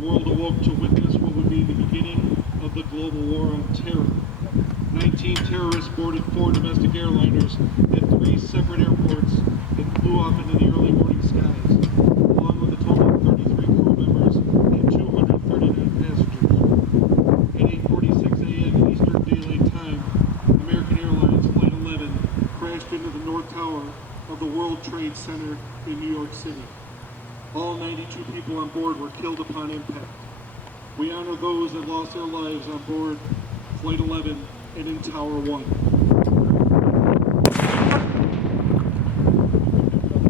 the world awoke to witness what would be the beginning of the global war on terror. 19 terrorists boarded 4 domestic airliners at 3 separate airports and flew off into the early morning skies, along with a total of 33 crew members and 239 passengers. At 8:46 a.m. Eastern Daylight Time, American Airlines Flight 11 crashed into the North Tower of the World Trade Center in New York City. All 92 people on board were killed upon impact. We honor those that lost their lives on board Flight 11 and in Tower 1.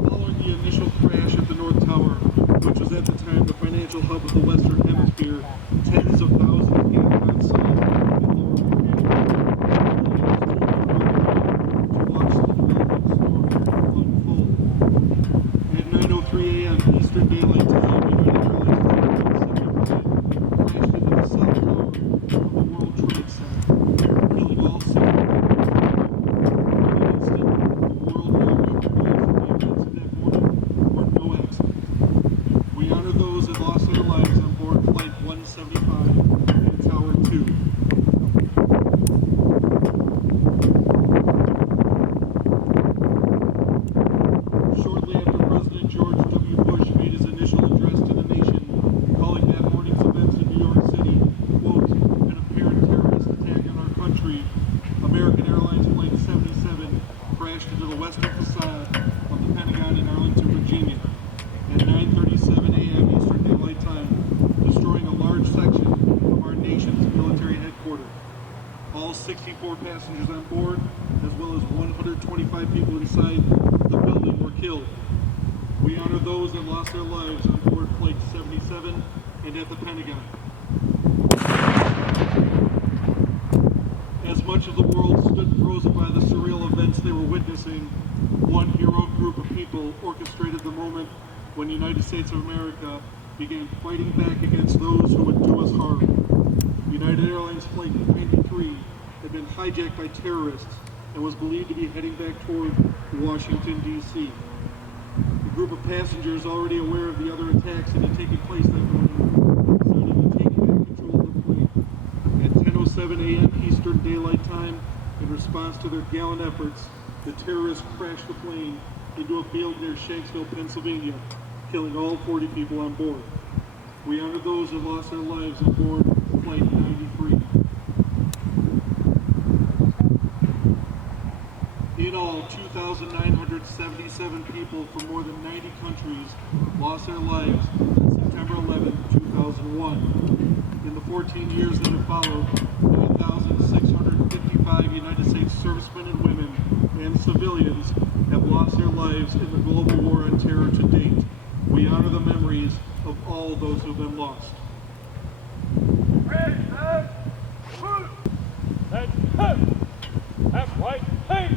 Following the initial crash at the North Tower, which was at the time the financial hub of the Western Hemisphere, tens of thousands gathered on site in Lower Manhattan to watch the developing story unfold. At 9:03 a.m. Eastern Daylight Time, United Airlines Flight 175 crashed into the South Tower of the World Trade Center, killing all 6 people. In an instant, the world now recognized that the events of that morning were no accident. We honor those that lost their lives on board Flight 175 in Tower 2. Shortly after President George W. Bush made his initial address to the nation, calling that morning's events in New York City, quote, an apparent terrorist attack on our country, American Airlines Flight 77 crashed into the western facade of the Pentagon in Arlington, Virginia at 9:37 a.m. Eastern Daylight Time, destroying a large section of our nation's military headquarters. All 64 passengers on board, as well as 125 people inside the building, were killed. We honor those that lost their lives on board Flight 77 and at the Pentagon. As much of the world stood frozen by the surreal events they were witnessing, one heroic group of people orchestrated the moment when the United States of America began fighting back against those who would do us harm. United Airlines Flight 93 had been hijacked by terrorists and was believed to be heading back toward Washington, D.C. The group of passengers, already aware of the other attacks that had taken place that morning, decided to take back control of the plane. At 10:07 a.m. Eastern Daylight Time, in response to their gallant efforts, the terrorists crashed the plane into a field near Shanksville, Pennsylvania, killing all 40 people on board. We honor those that lost their lives on board Flight 93. In all, 2,977 people from more than 90 countries lost their lives on September 11, 2001. In the 14 years that have followed, 9,655 United States servicemen and women and civilians have lost their lives in the global war on terror to date. We honor the memories of all those who have been lost. Left, right, hey!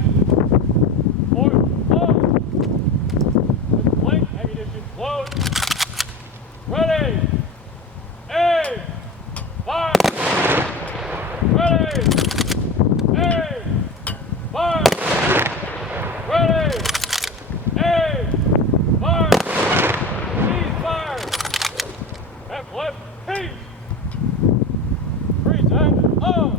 Forward, forward! With blank ammunition load. Ready! Aim! Fire! Ready! Aim! Fire! Ready! Aim! Fire! Cease fire! Left, peace! Present, on!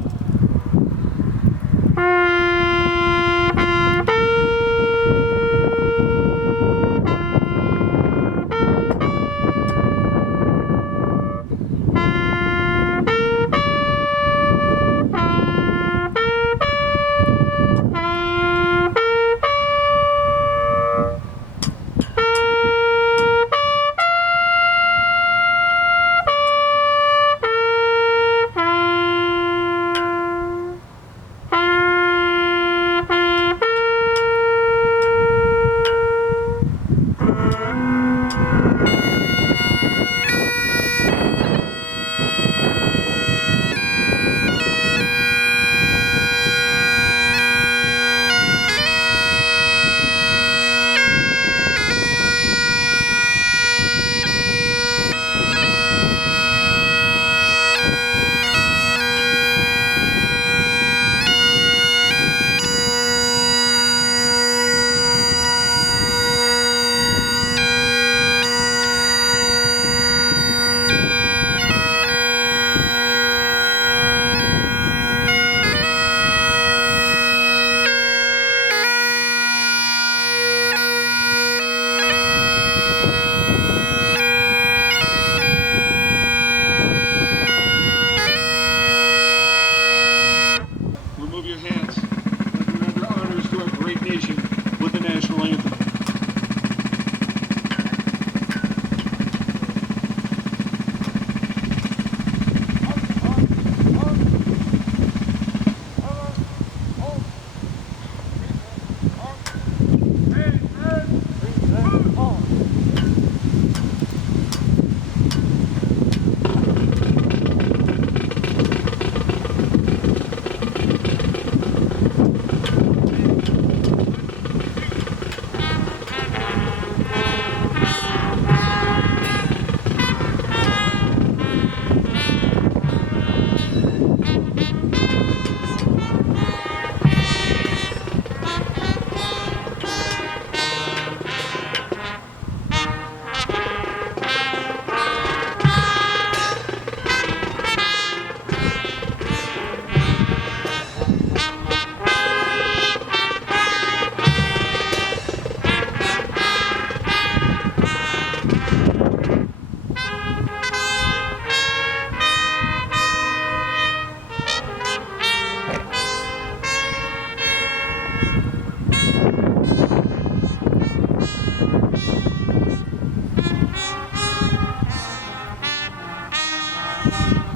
Remembrance.